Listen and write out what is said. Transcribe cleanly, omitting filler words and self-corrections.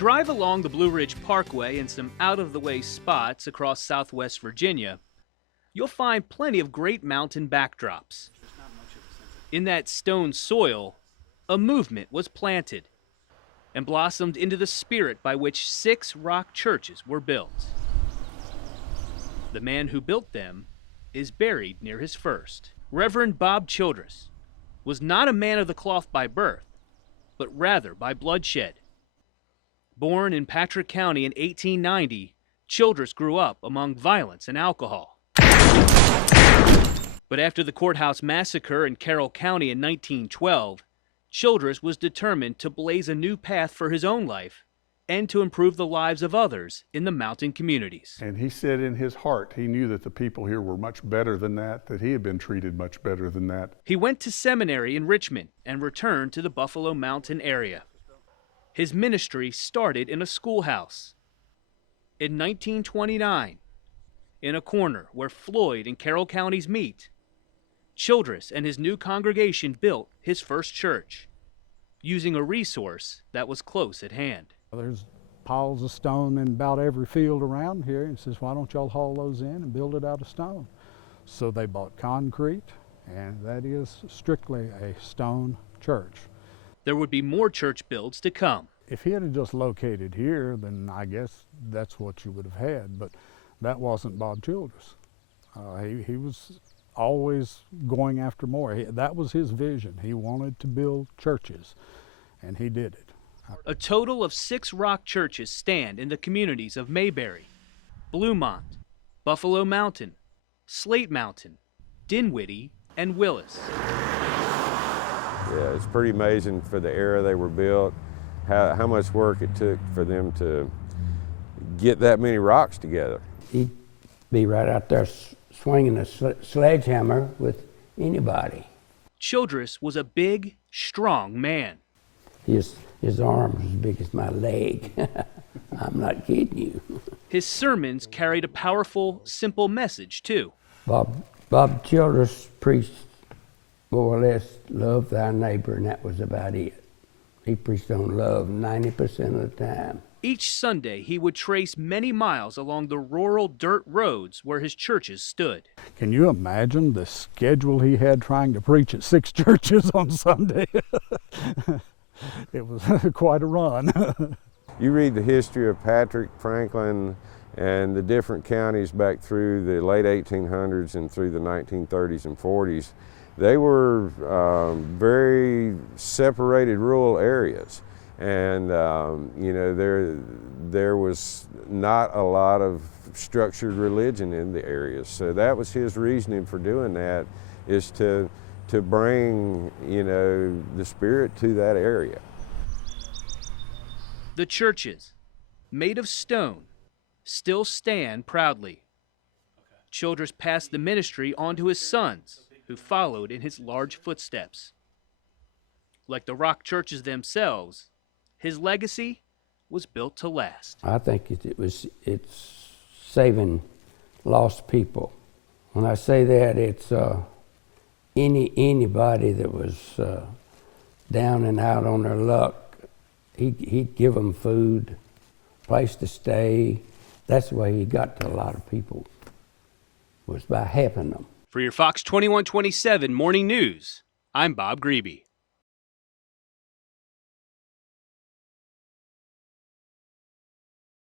drive along the Blue Ridge Parkway and some out-of-the-way spots across southwest Virginia, you'll find plenty of great mountain backdrops. In that stone soil, a movement was planted and blossomed into the spirit by which 6 rock churches were built. The man who built them is buried near his first. Reverend Bob Childress was not a man of the cloth by birth, but rather by bloodshed. Born in Patrick County in 1890, Childress grew up among violence and alcohol. But after the courthouse massacre in Carroll County in 1912, Childress was determined to blaze a new path for his own life and to improve the lives of others in the mountain communities. And he said in his heart, he knew that the people here were much better than that he had been treated much better than that. He went to seminary in Richmond and returned to the Buffalo Mountain area. His ministry started in a schoolhouse. In 1929, in a corner where Floyd and Carroll counties meet, Childress and his new congregation built his first church, using a resource that was close at hand. There's piles of stone in about every field around here, and says, why don't y'all haul those in and build it out of stone? So they bought concrete, and that is strictly a stone church. There would be more church builds to come. If he had just located here, then I guess that's what you would have had, but that wasn't Bob Childress. He was always going after more. That was his vision. He wanted to build churches, and he did it. A total of 6 rock churches stand in the communities of Mayberry, Bluemont, Buffalo Mountain, Slate Mountain, Dinwiddie, and Willis. Yeah, it's pretty amazing for the era they were built, how much work it took for them to get that many rocks together. He'd be right out there swinging a sledgehammer with anybody. Childress was a big, strong man. His arm was as big as my leg. I'm not kidding you. His sermons carried a powerful, simple message, too. Bob Childress preached more or less love thy neighbor, and that was about it. He preached on love 90% of the time. Each Sunday, he would trace many miles along the rural dirt roads where his churches stood. Can you imagine the schedule he had trying to preach at 6 churches on Sunday? It was quite a run. You read the history of Patrick, Franklin, and the different counties back through the late 1800s and through the 1930s and 40s. They were very separated rural areas. And you know, there was not a lot of structured religion in the areas. So that was his reasoning for doing that, is to bring, you know, the Spirit to that area. The churches, made of stone, still stand proudly. Childress passed the ministry on to his sons, who followed in his large footsteps. Like the rock churches themselves, his legacy was built to last. I think it's saving lost people. When I say that, it's anybody that was down and out on their luck, he'd give them food, place to stay. That's the way he got to a lot of people, was by helping them. For your Fox 2127 Morning News, I'm Bob Grebe.